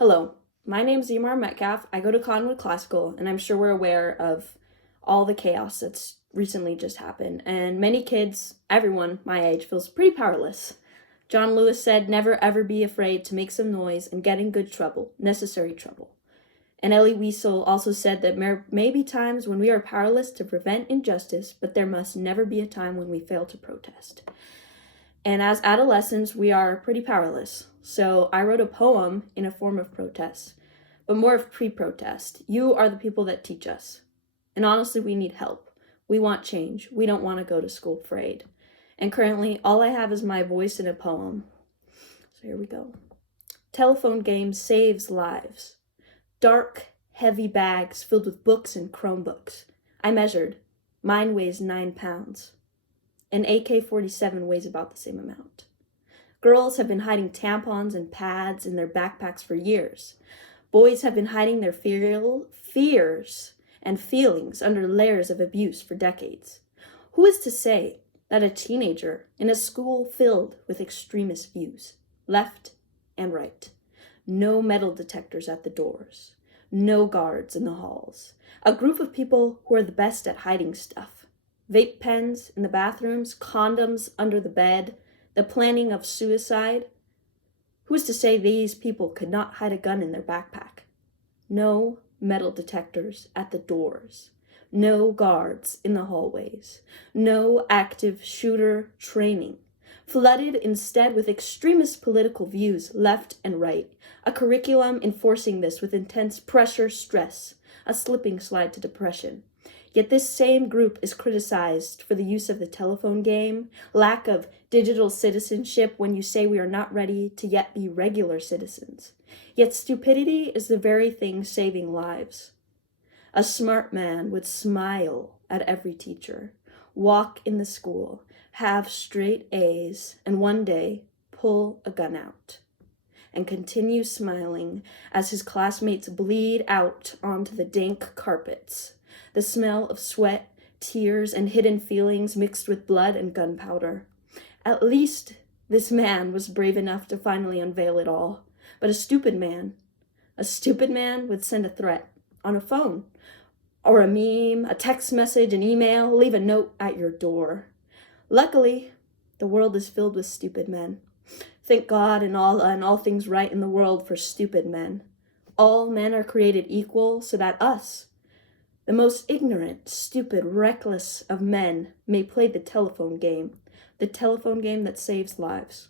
Hello, my name's Zemar Metcalf. I go to Cottonwood Classical, and I'm sure we're aware of all the chaos that's recently just happened. And many kids, everyone my age, feels pretty powerless. John Lewis said, "Never ever be afraid to make some noise and get in good trouble, necessary trouble." And Elie Wiesel also said that there may be times when we are powerless to prevent injustice, but there must never be a time when we fail to protest. And as adolescents, we are pretty powerless. So I wrote a poem in a form of protest, but more of pre-protest. You are the people that teach us. And honestly, we need help. We want change. We don't want to go to school afraid. And currently, all I have is my voice in a poem. So here we go. Telephone game saves lives. Dark, heavy bags filled with books and Chromebooks. I measured. Mine weighs 9 pounds. An AK-47 weighs about the same amount. Girls have been hiding tampons and pads in their backpacks for years. Boys have been hiding their fears and feelings under layers of abuse for decades. Who is to say that a teenager in a school filled with extremist views, left and right, no metal detectors at the doors, no guards in the halls, a group of people who are the best at hiding stuff, vape pens in the bathrooms, condoms under the bed, the planning of suicide. Who is to say these people could not hide a gun in their backpack? No metal detectors at the doors, no guards in the hallways, no active shooter training. Flooded instead with extremist political views, left and right, a curriculum enforcing this with intense pressure, stress, a slipping slide to depression. Yet this same group is criticized for the use of the telephone game, lack of digital citizenship when you say we are not ready to yet be regular citizens. Yet stupidity is the very thing saving lives. A smart man would smile at every teacher, walk in the school, have straight A's, and one day pull a gun out and continue smiling as his classmates bleed out onto the dank carpets. The smell of sweat, tears, and hidden feelings mixed with blood and gunpowder. At least this man was brave enough to finally unveil it all. But a stupid man would send a threat on a phone, or a meme, a text message, an email, leave a note at your door. Luckily, the world is filled with stupid men. Thank God and all things right in the world for stupid men. All men are created equal so that us, the most ignorant, stupid, reckless of men, may play the telephone game that saves lives.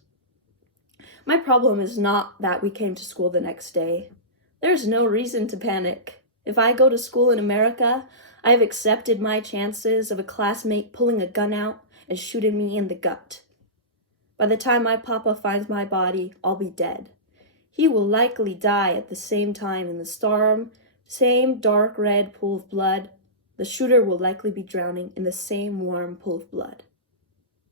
My problem is not that we came to school the next day. There's no reason to panic. If I go to school in America, I have accepted my chances of a classmate pulling a gun out and shooting me in the gut. By the time my papa finds my body, I'll be dead. He will likely die at the same time in the storm, same dark red pool of blood. The shooter will likely be drowning in the same warm pool of blood.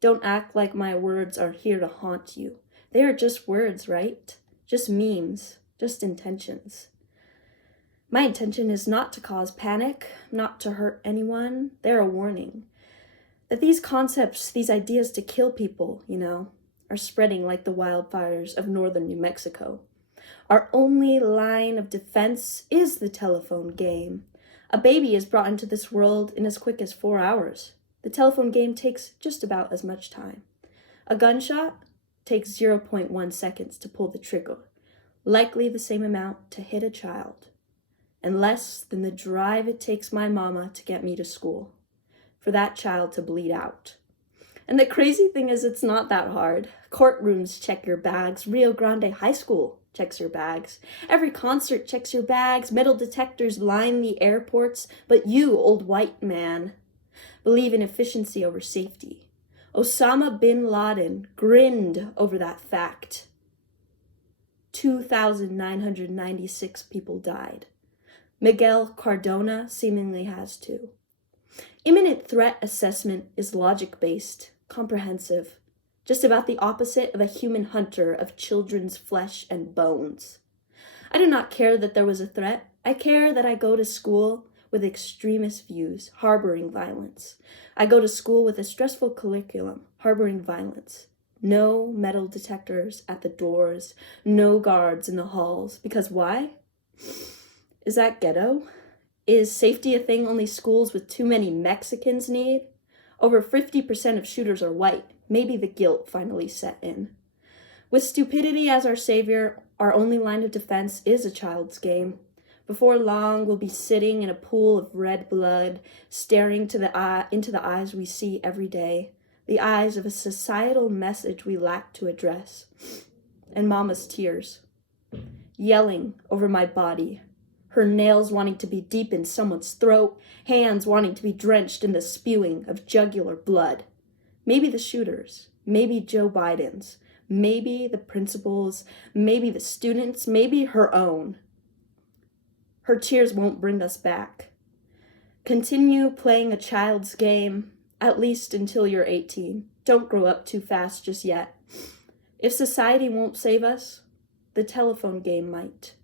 Don't act like my words are here to haunt you. They are just words, right? Just memes, just intentions. My intention is not to cause panic, not to hurt anyone. They're a warning. That these concepts, these ideas to kill people, are spreading like the wildfires of northern New Mexico. Our only line of defense is the telephone game. A baby is brought into this world in as quick as 4 hours. The telephone game takes just about as much time. A gunshot takes 0.1 seconds to pull the trigger, likely the same amount to hit a child, and less than the drive it takes my mama to get me to school, for that child to bleed out. And the crazy thing is, it's not that hard. Courtrooms check your bags. Rio Grande High School checks your bags. Every concert checks your bags. Metal detectors line the airports. But you, old white man, believe in efficiency over safety. Osama bin Laden grinned over that fact. 2,996 people died. Miguel Cardona seemingly has too. Imminent threat assessment is logic-based, comprehensive, just about the opposite of a human hunter of children's flesh and bones. I do not care that there was a threat. I care that I go to school with extremist views, harboring violence. I go to school with a stressful curriculum, harboring violence. No metal detectors at the doors, no guards in the halls. Because why? Is that ghetto? Is safety a thing only schools with too many Mexicans need? Over 50% of shooters are white. Maybe the guilt finally set in. With stupidity as our savior, our only line of defense is a child's game. Before long, we'll be sitting in a pool of red blood, staring into the eyes we see every day, the eyes of a societal message we lack to address. And Mama's tears, yelling over my body, her nails wanting to be deep in someone's throat, hands wanting to be drenched in the spewing of jugular blood. Maybe the shooters, maybe Joe Biden's, maybe the principals, maybe the students, maybe her own. Her tears won't bring us back. Continue playing a child's game, at least until you're 18. Don't grow up too fast just yet. If society won't save us, the telephone game might.